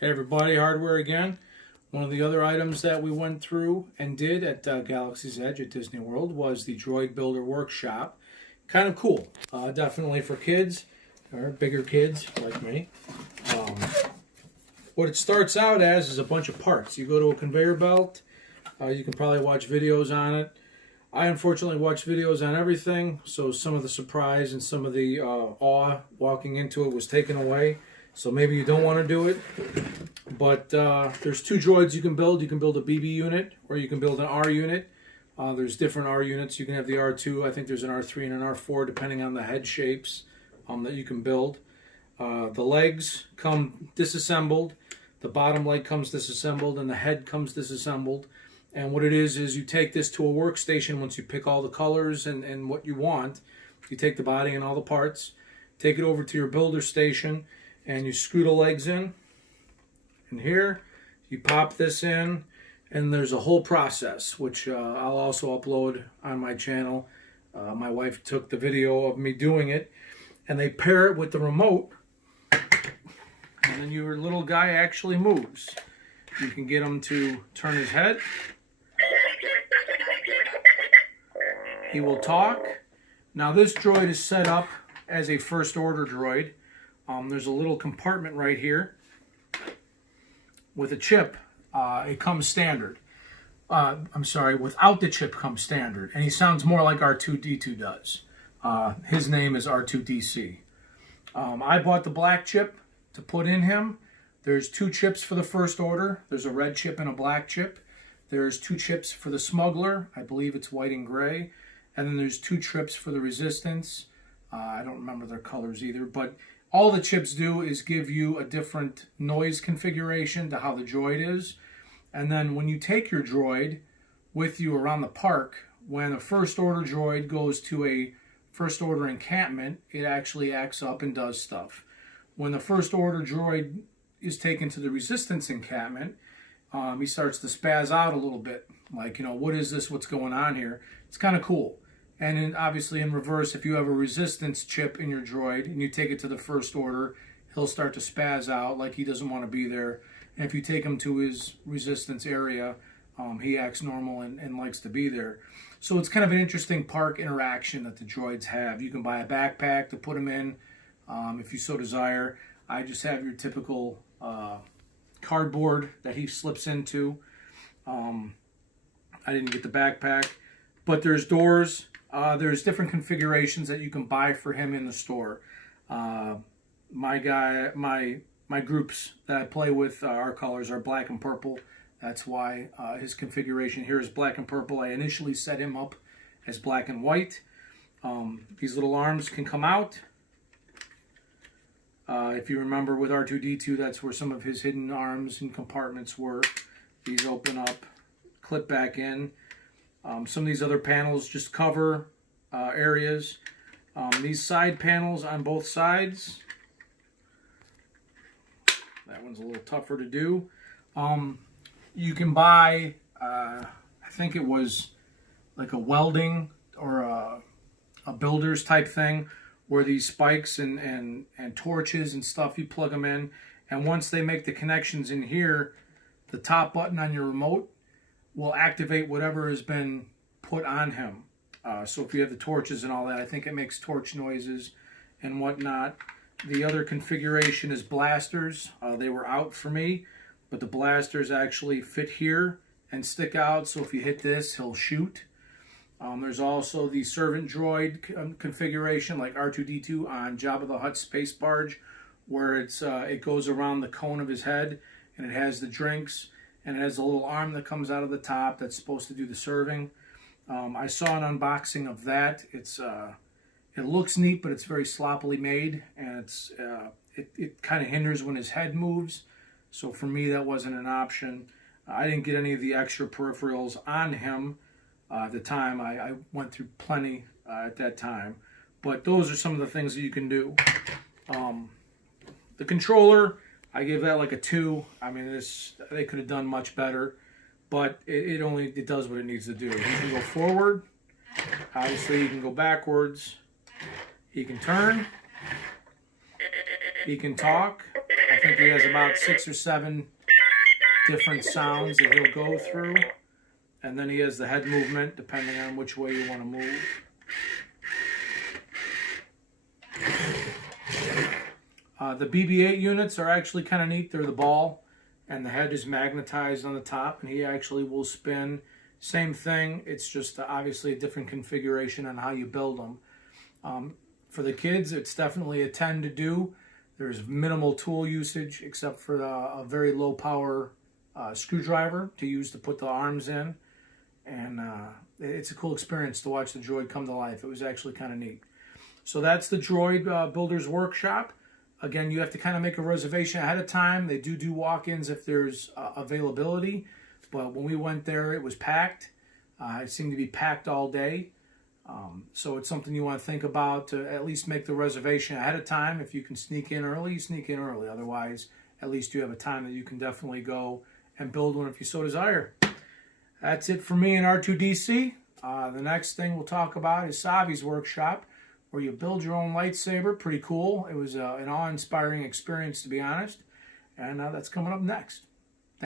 Hey everybody, hardware again. One of the other items that we went through and did at Galaxy's Edge at Disney World was the Droid Builder Workshop. Kind of cool. Definitely for kids, or bigger kids like me. Um, what it starts out as is a bunch of parts. You go to a conveyor belt. You can probably watch videos on it. I unfortunately watch videos on everything, so some of the surprise and some of the awe walking into it was taken away. So maybe you don't want to do it. But there's two droids you can build. You can build a BB unit or you can build an R unit. There's different R units. You can have the R2. I think there's an R3 and an R4 depending on the head shapes that you can build. The legs come disassembled. The bottom leg comes disassembled and the head comes disassembled. And what it is you take this to a workstation once you pick all the colors and what you want. You take the body and all the parts, take it over to your builder station, and you screw the legs in. And here, you pop this in, and there's a whole process, which I'll also upload on my channel. My wife took the video of me doing it, and they pair it with the remote, and then your little guy actually moves. You can get him to turn his head. He will talk. Now this droid is set up as a first order droid. There's a little compartment right here with a chip. It comes standard. I'm sorry, without the chip comes standard. And he sounds more like R2-D2 does. His name is R2-DC. I bought the black chip to put in him. There's two chips for the first order. There's a red chip and a black chip. There's two chips for the smuggler. I believe it's white and gray. And then there's two chips for the resistance. I don't remember their colors either, but all the chips do is give you a different noise configuration to how the droid is. And then when you take your droid with you around the park, when a first order droid goes to a first order encampment, it actually acts up and does stuff. When the first order droid is taken to the resistance encampment, he starts to spaz out a little bit. Like, what is this? What's going on here? It's kind of cool. And obviously in reverse, if you have a resistance chip in your droid and you take it to the first order, he'll start to spaz out like he doesn't want to be there. And if you take him to his resistance area, he acts normal and likes to be there. So it's kind of an interesting park interaction that the droids have. You can buy a backpack to put them in if you so desire. I just have your typical cardboard that he slips into. I didn't get the backpack, but there's doors. There's different configurations that you can buy for him in the store. My groups that I play with, our colors are black and purple. That's why his configuration here is black and purple. I initially set him up as black and white. These little arms can come out. If you remember with R2-D2, that's where some of his hidden arms and compartments were. These open up, clip back in. Some of these other panels just cover areas. These side panels on both sides, that one's a little tougher to do. You can buy, I think it was like a welding or a builder's type thing, where these spikes and torches and stuff, you plug them in, and once they make the connections in here, the top button on your remote will activate whatever has been put on him. So if you have the torches and all that, I think it makes torch noises and whatnot. The other configuration is blasters. They were out for me, but the blasters actually fit here and stick out, so if you hit this, he'll shoot. There's also the servant droid configuration, like R2-D2 on Jabba the Hutt space barge, where it goes around the cone of his head, and it has the drinks, and it has a little arm that comes out of the top that's supposed to do the serving. I saw an unboxing of that. It looks neat, but it's very sloppily made, and it kind of hinders when his head moves. So for me, that wasn't an option. I didn't get any of the extra peripherals on him at the time. I went through plenty at that time. But those are some of the things that you can do. The controller, I give that like a 2. I mean, they could have done much better, but it does what it needs to do. You can go forward. Obviously, you can go backwards. He can turn. He can talk. I think he has about 6 or 7 different sounds that he'll go through. And then he has the head movement, depending on which way you want to move. The BB-8 units are actually kind of neat. They're the ball, and the head is magnetized on the top, and he actually will spin. Same thing. It's just obviously a different configuration on how you build them. For the kids, it's definitely a 10 to do. There's minimal tool usage except for a very low power screwdriver to use to put the arms in. And it's a cool experience to watch the droid come to life. It was actually kind of neat. So that's the Droid Builders Workshop. Again, you have to kind of make a reservation ahead of time. They do walk-ins if there's availability. But when we went there, it was packed. It seemed to be packed all day. So it's something you want to think about to at least make the reservation ahead of time. If you can sneak in early, you sneak in early. Otherwise, at least you have a time that you can definitely go and build one if you so desire. That's it for me in R2DC. The next thing we'll talk about is Savi's workshop, where you build your own lightsaber. Pretty cool. It was an awe-inspiring experience, to be honest. And that's coming up next.